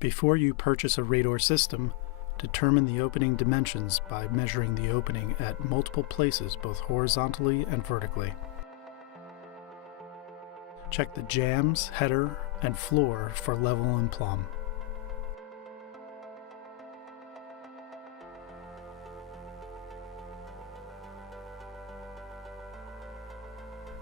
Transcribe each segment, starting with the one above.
Before you purchase a Raydoor system, determine the opening dimensions by measuring the opening at multiple places, both horizontally and vertically. Check the jambs, header, and floor for level and plumb.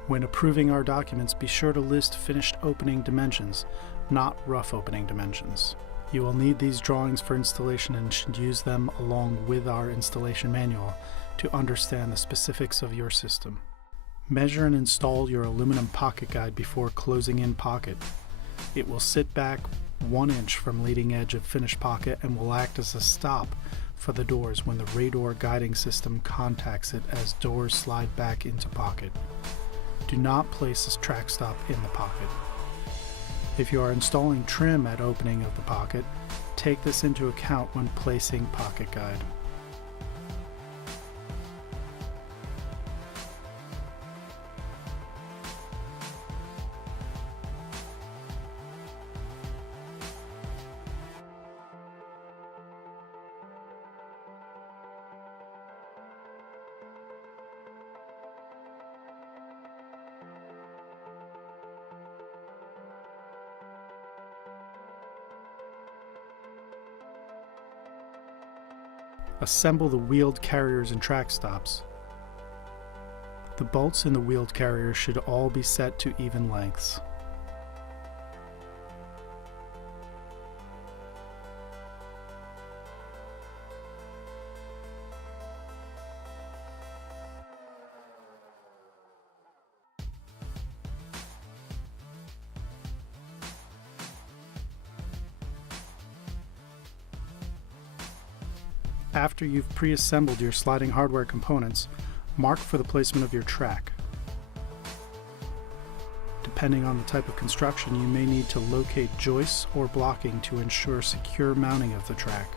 When approving our documents, be sure to list finished opening dimensions, not rough opening dimensions. You will need these drawings for installation and should use them along with our installation manual to understand the specifics of your system. Measure and install your aluminum pocket guide before closing in pocket. It will sit back 1 inch from leading edge of finished pocket and will act as a stop for the doors when the Raydoor guiding system contacts it as doors slide back into pocket. Do not place this track stop in the pocket. If you are installing trim at opening of the pocket, take this into account when placing pocket guide. Assemble the wheeled carriers and track stops. The bolts in the wheeled carriers should all be set to even lengths. After you've pre-assembled your sliding hardware components, mark for the placement of your track. Depending on the type of construction, you may need to locate joists or blocking to ensure secure mounting of the track.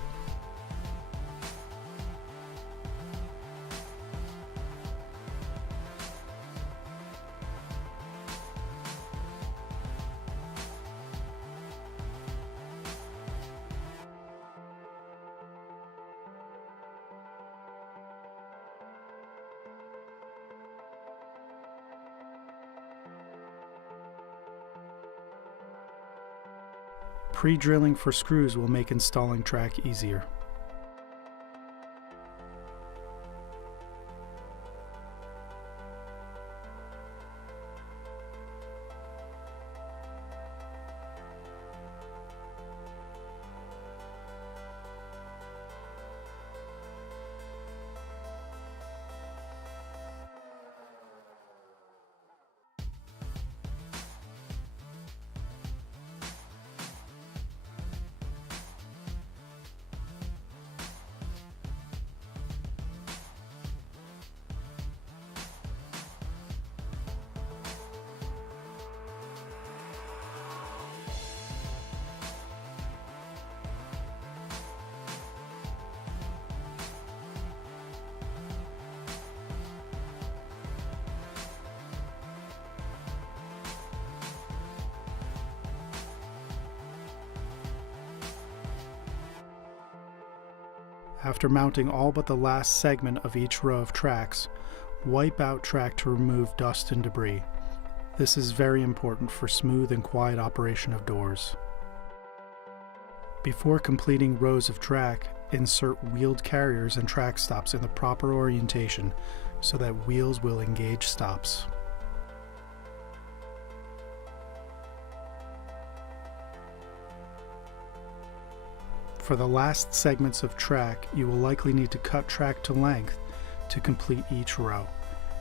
Pre-drilling for screws will make installing track easier. After mounting all but the last segment of each row of tracks, wipe out track to remove dust and debris. This is very important for smooth and quiet operation of doors. Before completing rows of track, insert wheeled carriers and track stops in the proper orientation so that wheels will engage stops. For the last segments of track, you will likely need to cut track to length to complete each row.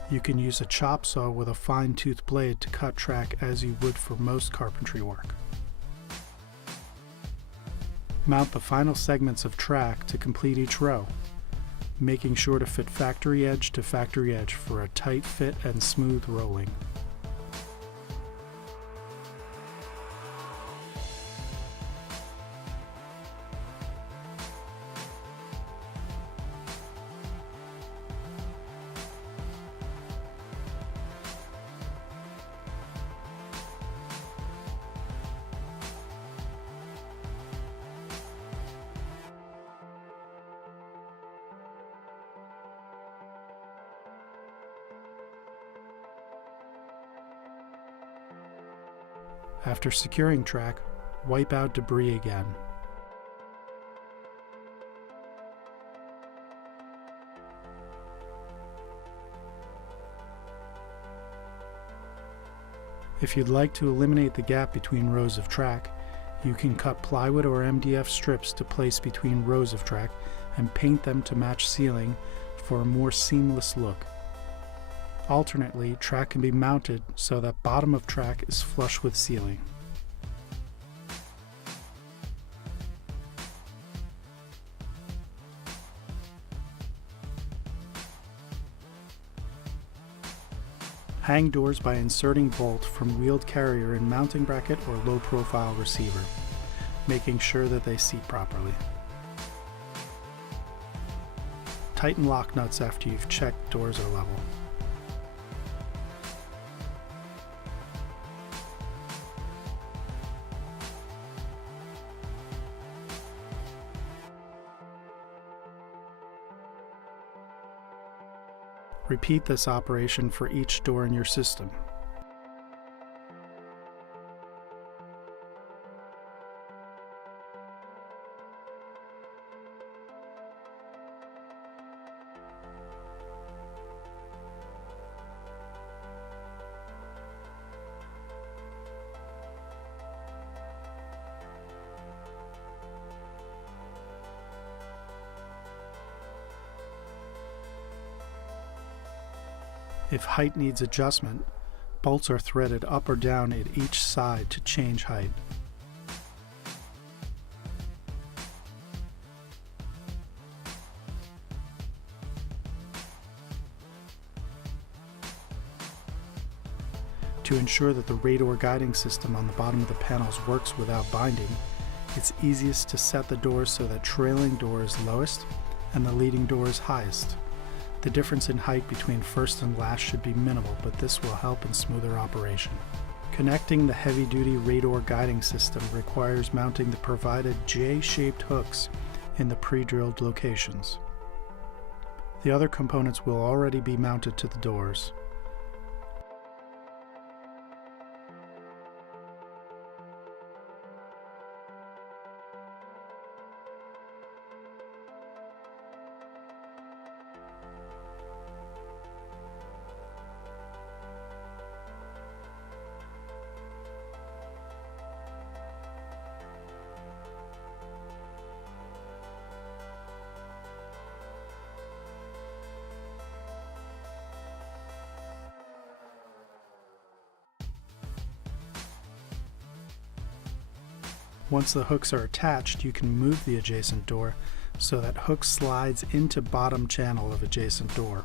You can use a chop saw with a fine-tooth blade to cut track as you would for most carpentry work. Mount the final segments of track to complete each row, making sure to fit factory edge to factory edge for a tight fit and smooth rolling. After securing track, wipe out debris again. If you'd like to eliminate the gap between rows of track, you can cut plywood or MDF strips to place between rows of track and paint them to match ceiling for a more seamless look. Alternately, track can be mounted so that bottom of track is flush with ceiling. Hang doors by inserting bolt from wheeled carrier in mounting bracket or low profile receiver, making sure that they seat properly. Tighten lock nuts after you've checked doors are level. Repeat this operation for each door in your system. If height needs adjustment, bolts are threaded up or down at each side to change height. To ensure that the Raydoor guiding system on the bottom of the panels works without binding, it's easiest to set the doors so that trailing door is lowest and the leading door is highest. The difference in height between first and last should be minimal, but this will help in smoother operation. Connecting the heavy-duty Raydoor guiding system requires mounting the provided J-shaped hooks in the pre-drilled locations. The other components will already be mounted to the doors. Once the hooks are attached, you can move the adjacent door so that hook slides into bottom channel of adjacent door.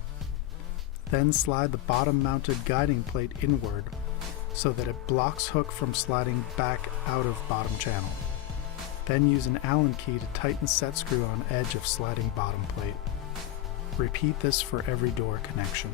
Then slide the bottom mounted guiding plate inward so that it blocks hook from sliding back out of bottom channel. Then use an Allen key to tighten set screw on edge of sliding bottom plate. Repeat this for every door connection.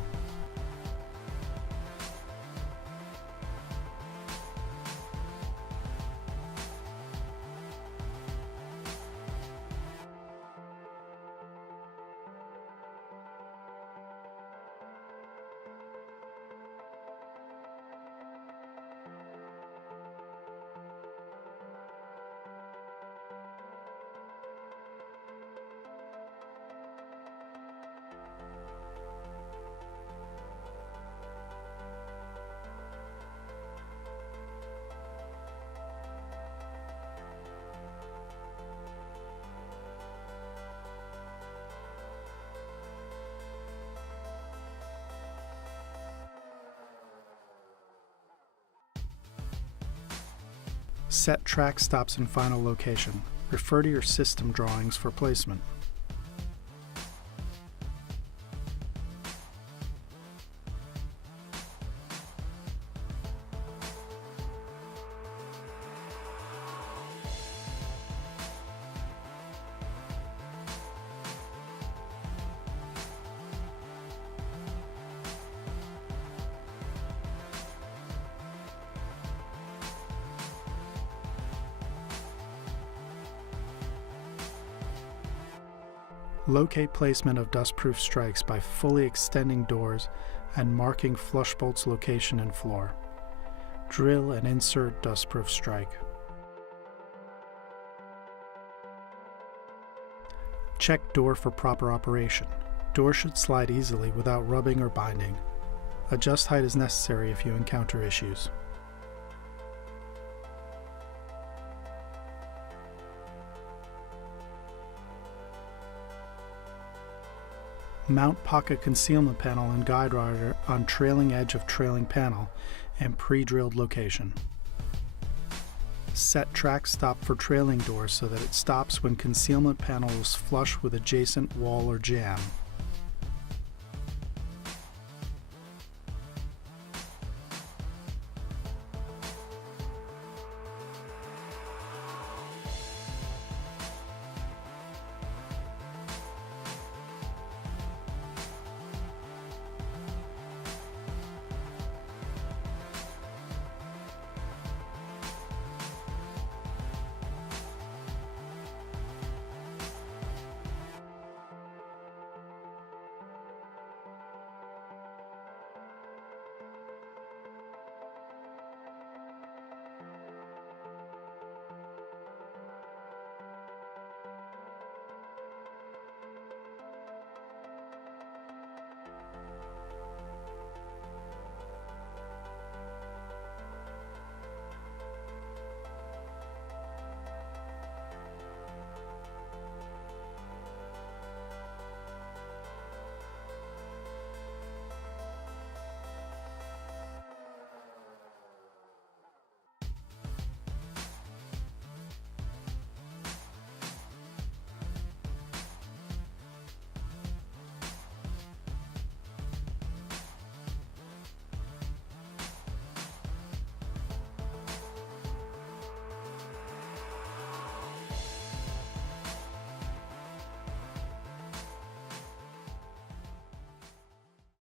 Set track stops in final location. Refer to your system drawings for placement. Locate placement of dustproof strikes by fully extending doors and marking flush bolts location and floor. Drill and insert dustproof strike. Check door for proper operation. Door should slide easily without rubbing or binding. Adjust height as necessary if you encounter issues. Mount pocket concealment panel and guide wire on trailing edge of trailing panel and pre-drilled location. Set track stop for trailing door so that it stops when concealment panel is flush with adjacent wall or jamb.